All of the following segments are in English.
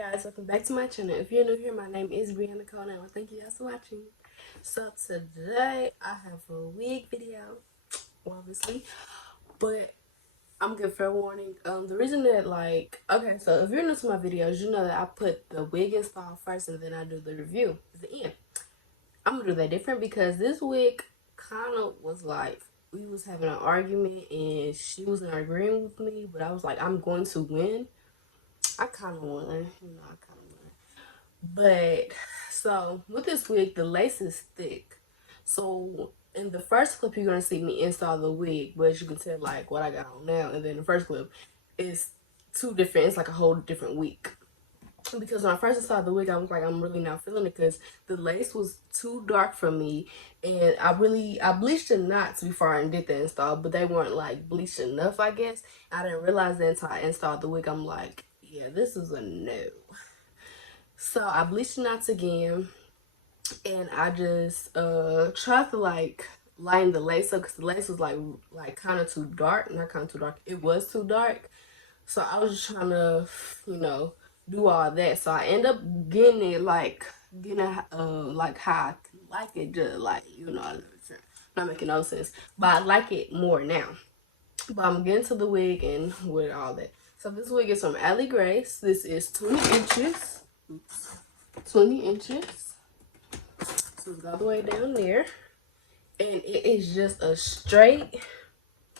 Guys, welcome back to my channel. If you're new here, my name is Brianna Cole and I want to thank you guys for watching. So today I have a wig video, obviously, but I'm giving fair warning. The reason that okay, so if you're new to my videos, you know that I put the wig install first and then I do the review at the end. I'm gonna do that different because this wig kind of was like, we was having an argument and she wasn't agreeing with me, but I was like, I'm going to win. I kind of won, I kind of won. But so with this wig, the lace is thick. So in the first clip, you're gonna see me install the wig, but as you can tell, like what I got on now, and then the first clip is two different. It's like a whole different wig. Because when I first installed the wig, I was like, I'm really not feeling it because the lace was too dark for me, and I bleached the knots before I did the install, but they weren't like bleached enough, I guess. I didn't realize that until I installed the wig. I'm like, yeah, this is a no. So I bleached the knots again, and I just tried to like line the lace up because the lace was like kind of too dark. Not kind of too dark, it was too dark. So I was just trying to, do all that. So I end up getting it like like how I like it, just like I'm not making no sense, but I like it more now. But I'm getting to the wig and with all that. So this wig is from ALIGRACE. This is 20 inches. Oops. 20 inches. So it's all the way down there. And it is just a straight,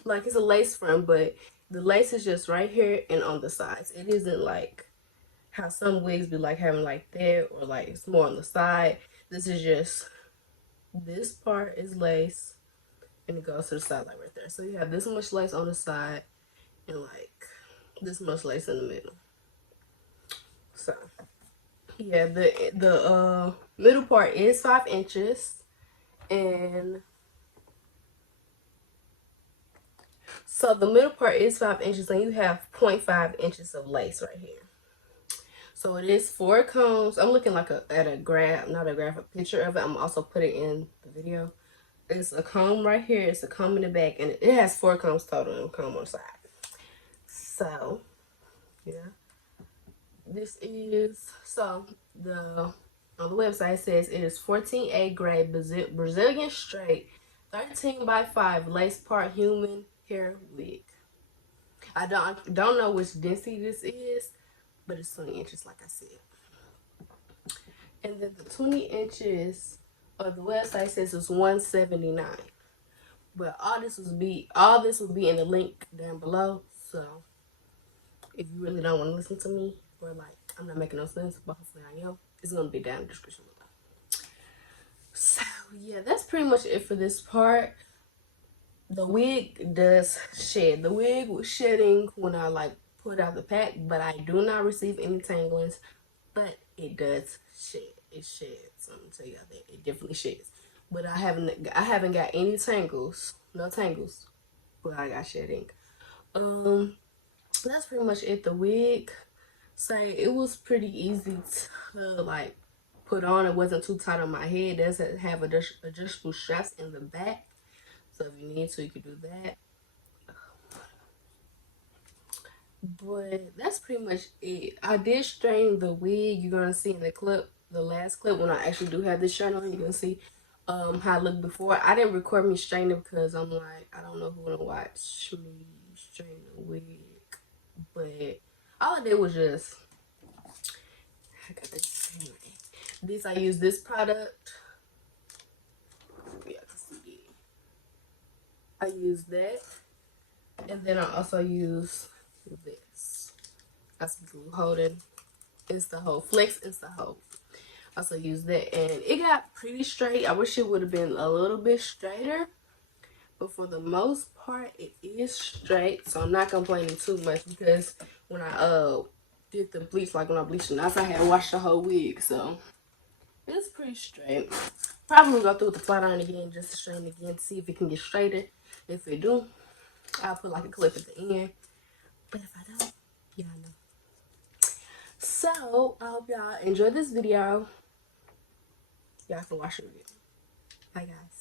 like it's a lace front, but the lace is just right here and on the sides. It isn't like how some wigs be like having like that, or like it's more on the side. This is just, this part is lace and it goes to the side like right there. So you have this much lace on the side and like this much lace in the middle. So yeah, the middle part is 5 inches, and so the middle part is 5 inches, and you have 0.5 inches of lace right here. So it is 4 combs. I'm looking like at a graph, not a graph, a picture of it. I'm also putting in the video. It's a comb right here. It's a comb in the back, and it has 4 combs total and a comb on the side. So yeah, this is, so on the website it says it is 14A grade Brazilian straight 13x5 lace part human hair wig. I don't know which density this is, but it's 20 inches like I said. And then the 20 inches of the website says it's $179. But all this will be in the link down below. So if you really don't want to listen to me, or like I'm not making no sense, but hopefully I am, it's gonna be down in the description below. So yeah, that's pretty much it for this part. The wig does shed. The wig was shedding when I like put out the pack, but I do not receive any tanglings. But it does shed. It sheds. I'm gonna tell y'all that it definitely sheds. But I haven't got any tangles. No tangles. But I got shedding. That's pretty much it. The wig, say it was pretty easy to like put on. It wasn't too tight on my head. It doesn't have adjustable straps in the back. So if you need to, you could do that. But that's pretty much it. I did straighten the wig. You're gonna see in the clip, the last clip, when I actually do have this shirt on, you're gonna see how I looked before. I didn't record me straightening because I'm like, I don't know who wanna watch me straighten the wig. But all I did was just, I got this. I use this product. Yeah, I use that, and then I also use this. That's glue holding. It's the whole flex. It's the whole. I also use that, and it got pretty straight. I wish it would have been a little bit straighter, but for the most part, it is straight. So I'm not complaining too much because when I did the bleach, like when I bleached the knots, I had washed the whole wig, so it's pretty straight. Probably go through with the flat iron again just to straighten it again to see if it can get straighter. If it do, I'll put like a clip at the end. But if I don't, y'all know. So I hope y'all enjoyed this video. Y'all can watch the video. Bye guys.